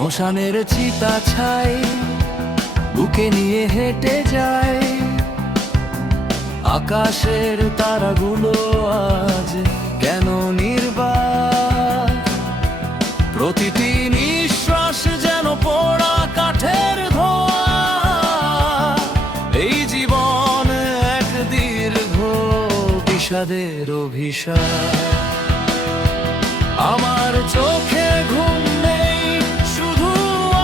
শ্মশানের চিতা ছাই বুকে নিয়ে হেঁটে যায়। আকাশের তারাগুলো আজ কেন নির্বাক, প্রতিটি নিঃশ্বাস যেন পোড়া কাঠের ধোঁয়া। এই জীবন এক দীর্ঘ বিষাদের অভিশাপ। আমার চোখে ঘুম নেই, শুধু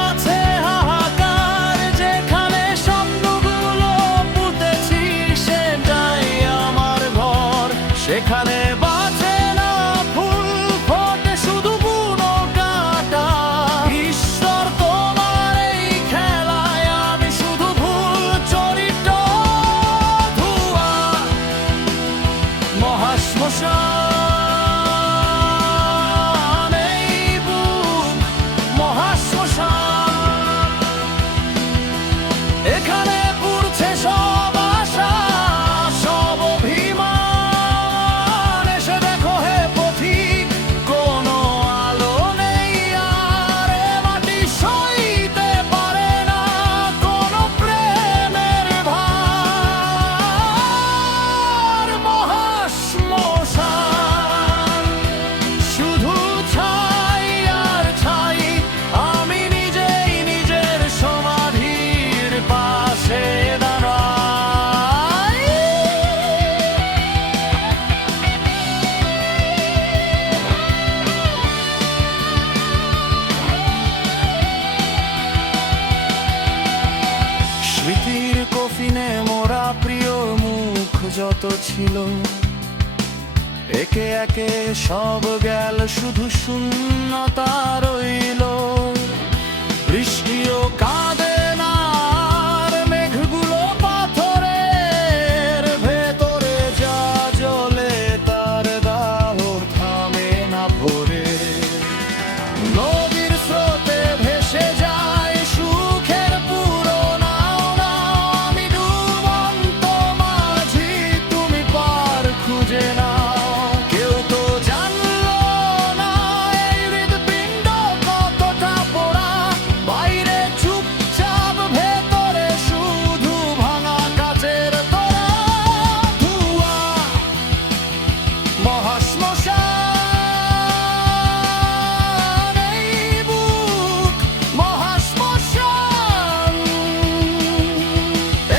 আছে হাহাকার। যেখানে স্বপ্নগুলো পুঁতেছি সেটাই আমার ঘর। সেখানে বাঁচে না ফুল, ফোটে শুধু বুনো কাঁটা। ঈশ্বর তোমার এই খেলায় আমি শুধু ভুল চরিত্র। ধোঁয়া মহাশ্মশান, এখানে পুড়ছে সব আশা, সব অভিমান। এসে দেখো হে পথিক, কোনো আলো নেই আর। এ মাটি সইতে পারে না কোনো প্রেমের ভার। মহাশ্মশান, শুধু ছাই আর ছাই। আমি নিজেই নিজের সমাধির পাশে দাঁড়াই। স্মৃতির কফিনে মোরা প্রিয় মুখ যত ছিল, একে একে সব গেল, শুধু শূন্যতা রইল। বৃষ্টিও কাঁদে না আর, মেঘগুলো পাথরের ভেতরে যা জ্বলে তার দাহ থামে না ভোরে। নদীর স্রোতে ভেসে যায় সুখের পুরো নাও নাও। আমি ডুবন্ত মাঝি, তুমি পার খুঁজে নাও। কেউ তো জানলো না এই হৃদপিণ্ড কতটা পোড়া। বাইরে চুপচাপ, ভেতরে শুধু ভাঙা কাচের তোড়া। ধোঁয়া মহাশ্মশান, এই বুক মহাশ্মশান।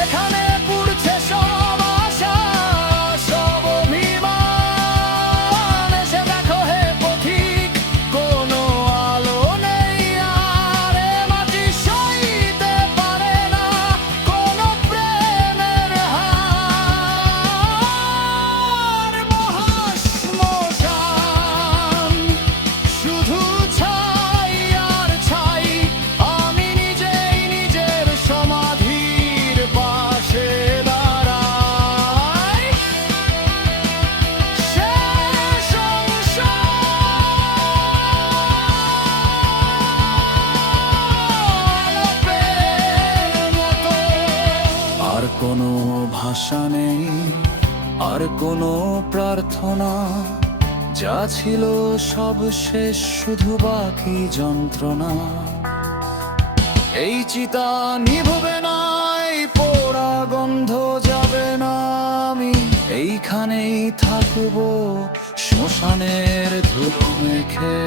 এখানে পুড়ছে সব আশা, সব অভিমান। এসে দেখো হে পথিক, কোনো আলো নেই আর। এ মাটি সইতে পারে না কোনো প্রেমের হার। মহাশ্মশান, শুধু ছাই আর ছাই। আমি নিজেই নিজের সমাধির পাশে দাঁড়াই। শেষ অংশ আলাপের মতো। আর কোনো ভাষা নেই, আর কোনো প্রার্থনা। যা ছিল সব শেষ, শুধু বাকি যন্ত্রণা। এই চিতা নিভবে না, এই পোড়া গন্ধ যাবে না। আমি এইখানেই থাকবো শ্মশানের ধুলো মেখে।